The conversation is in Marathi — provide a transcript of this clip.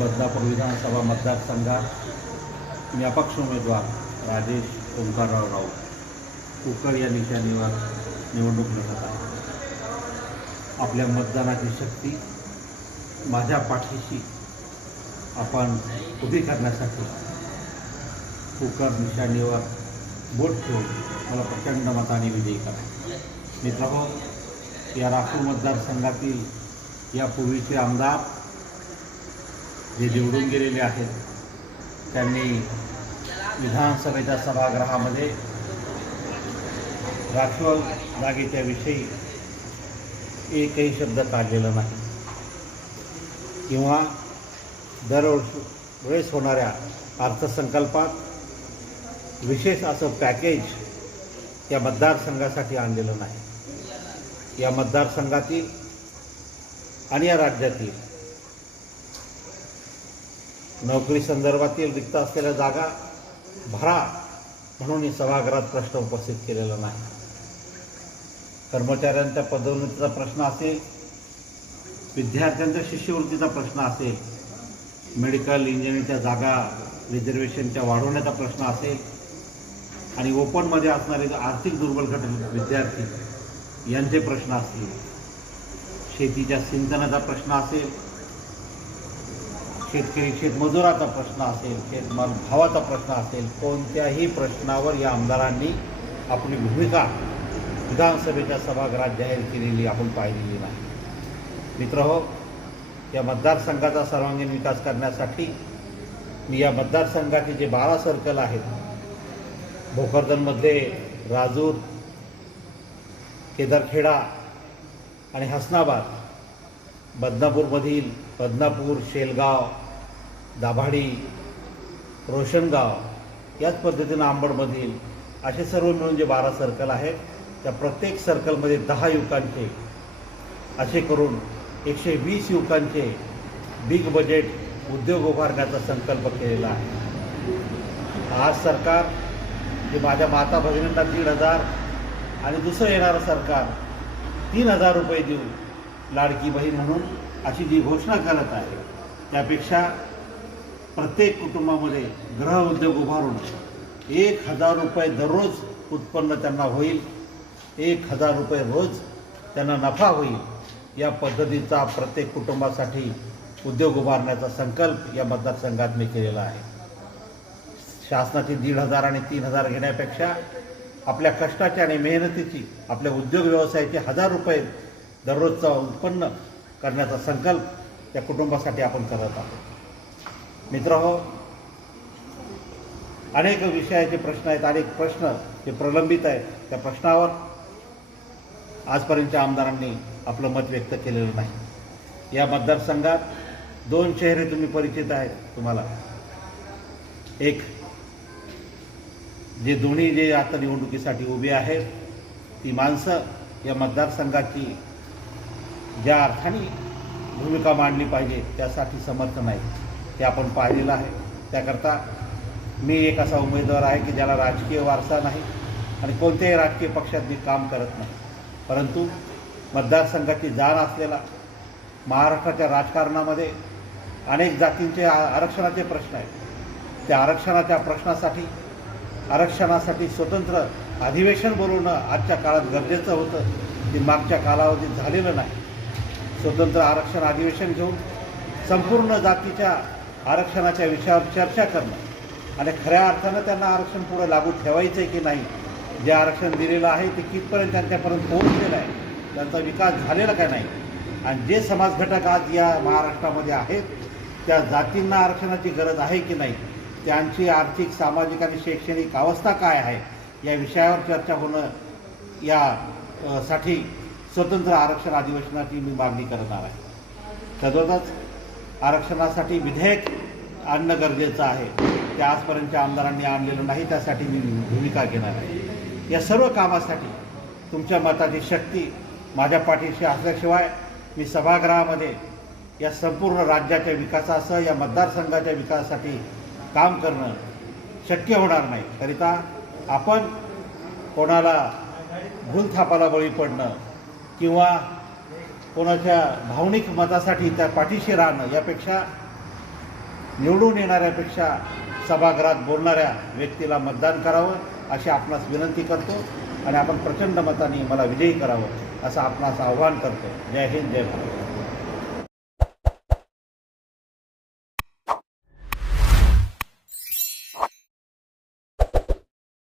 बदलापूर विधानसभा मतदारसंघात मी अपक्ष उमेदवार राजेश ओंकारराव राऊत. कुकर या निशाणीवर निवडणूक लढत आहे. आपल्या मतदानाची शक्ती माझ्या पाठीशी आपण उभी करण्यासाठी कुकर निशाणीवर बोट ठेवून मला प्रचंड मताने विजयी करा मित्रांनो या राखूर मतदारसंघातील यापूर्वीचे आमदार जे निवडून गेलेले आहेत त्यांनी विधानसभेच्या सभागृहामध्ये राखीव जागेच्या विषयी एकही शब्द काढलेला नाही. किंवा दरवर्षी वेळेस होणाऱ्या अर्थसंकल्पात विशेष असं पॅकेज या मतदारसंघासाठी आणलेलं नाही. या मतदारसंघातील आणि या राज्यातील नोकरी संदर्भातील रिक्त असलेल्या जागा भरा म्हणून ही सभागृहात प्रश्न उपस्थित केलेला नाही. कर्मचाऱ्यांच्या पदोन्नतीचा प्रश्न असेल विद्यार्थ्यांच्या शिष्यवृत्तीचा प्रश्न असेल मेडिकल इंजिनिअरिंगच्या जागा रिझर्वेशनच्या वाढवण्याचा प्रश्न असेल आणि ओपनमध्ये असणारे आर्थिक दुर्बल घटक विद्यार्थी यांचे प्रश्न असतील शेतीच्या सिंचनाचा प्रश्न असेल शेतकरी शेतमजुराचा प्रश्न असेल शेतमाल भावाचा प्रश्न असेल कोणत्याही प्रश्नावर या आमदारांनी आपली भूमिका विधानसभेच्या सभागृहात जाहीर केलेली आपण पाहिलेली नाही. मित्र हो या मतदारसंघाचा सर्वांगीण विकास करण्यासाठी मी या मतदारसंघाचे जे बारा सर्कल आहेत भोकरदनमध्ये राजूर केदारखेडा आणि हसनाबाद बदनापूरमधील बदनापूर शेलगाव दाभाडी रोशनगाव याच पद्धतीनं आंबडमधील असे सर्व मिळून जे बारा सर्कल आहेत त्या प्रत्येक सर्कलमध्ये दहा युवकांचे असे करून एकशे वीस युवकांचे बिग बजेट उद्योग उभारण्याचा संकल्प केलेला आहे. आज सरकार जे माझ्या माता भगिनींना दीड हजार आणि दुसरं येणारं सरकार तीन हजार रुपये देऊन लाडकी बहीण म्हणून अशी जी घोषणा करत आहे त्यापेक्षा प्रत्येक कुटुंबामध्ये ग्रह उद्योग उभारून एक हजार रुपये दररोज उत्पन्न त्यांना होईल एक हजार रुपये रोज त्यांना नफा होईल. या पद्धतीचा प्रत्येक कुटुंबासाठी उद्योग उभारण्याचा संकल्प या मतदारसंघात मी केलेला आहे. शासनाची दीड हजार आणि तीन हजार घेण्यापेक्षा आपल्या कष्टाची आणि मेहनतीची आपल्या उद्योग व्यवसायाचे हजार रुपये दररोजचं उत्पन्न करण्याचा संकल्प त्या कुटुंबासाठी आपण करत आहोत. मित्र हो अनेक विषयाचे प्रश्न आहेत अनेक प्रश्न जे प्रलंबित आहेत. त्या प्रश्नावर आजपर्यंतच्या आमदारांनी आपलं मत व्यक्त केलेलं नाही. या मतदारसंघात दोन चेहरे तुम्ही परिचित आहेत तुम्हाला. एक जे दोन्ही जे आता निवडणुकीसाठी उभी आहेत ती माणसं या मतदारसंघाची ज्या अर्थाने भूमिका मांडली पाहिजे त्यासाठी समर्थ नाही. ते आपण पाहिलेलं आहे. त्याकरता मी एक असा उमेदवार आहे की ज्याला राजकीय वारसा नाही आणि कोणत्याही राजकीय पक्षात मी काम करत नाही. परंतु मतदारसंघाची जाण असलेला महाराष्ट्राच्या राजकारणामध्ये अनेक जातींचे आरक्षणाचे प्रश्न आहेत. त्या आरक्षणाच्या प्रश्नासाठी आरक्षणासाठी स्वतंत्र अधिवेशन बोलवणं आजच्या काळात गरजेचं होतं. ते मागच्या कालावधीत झालेलं नाही. स्वतंत्र आरक्षण अधिवेशन घेऊन संपूर्ण जातीच्या आरक्षणाच्या विषयावर चर्चा करणं आणि खऱ्या अर्थानं त्यांना आरक्षण पुढे लागू ठेवायचं आहे की नाही जे आरक्षण दिलेलं आहे ते कितपर्यंत त्यांच्यापर्यंत पोहोचलेलं आहे त्यांचा विकास झालेला का नाही? आणि जे समाज घटक आज या महाराष्ट्रामध्ये आहेत त्या जातींना आरक्षणाची गरज आहे की नाही? त्यांची आर्थिक सामाजिक आणि शैक्षणिक अवस्था काय आहे? या विषयावर चर्चा होणं या साठी स्वतंत्र आरक्षण अधिवेशनाची मी मागणी करणार आहे. तद्वतच आरक्षणासाठी विधेयक आणणं गरजेचं आहे. ते आजपर्यंतच्या आमदारांनी आणलेलं नाही त्यासाठी मी भूमिका घेणार आहे. या सर्व कामासाठी तुमच्या मताची शक्ती माझ्या पाठीशी असल्याशिवाय मी सभागृहामध्ये या संपूर्ण राज्याच्या विकासासह या मतदारसंघाच्या विकासासाठी काम करणं शक्य होणार नाही. करिता आपण कोणाला भूलथापाला बळी पडणं किंवा कोणाच्या भावनिक मतासाठी त्या पाठीशी राहणं यापेक्षा निवडून येणाऱ्यापेक्षा सभागृहात बोलणाऱ्या व्यक्तीला मतदान करावं अशी आपणास विनंती करतो आणि आपण प्रचंड मताने मला विजयी करावं असं आपणास आव्हान करतो. जय हिंद जय भारत.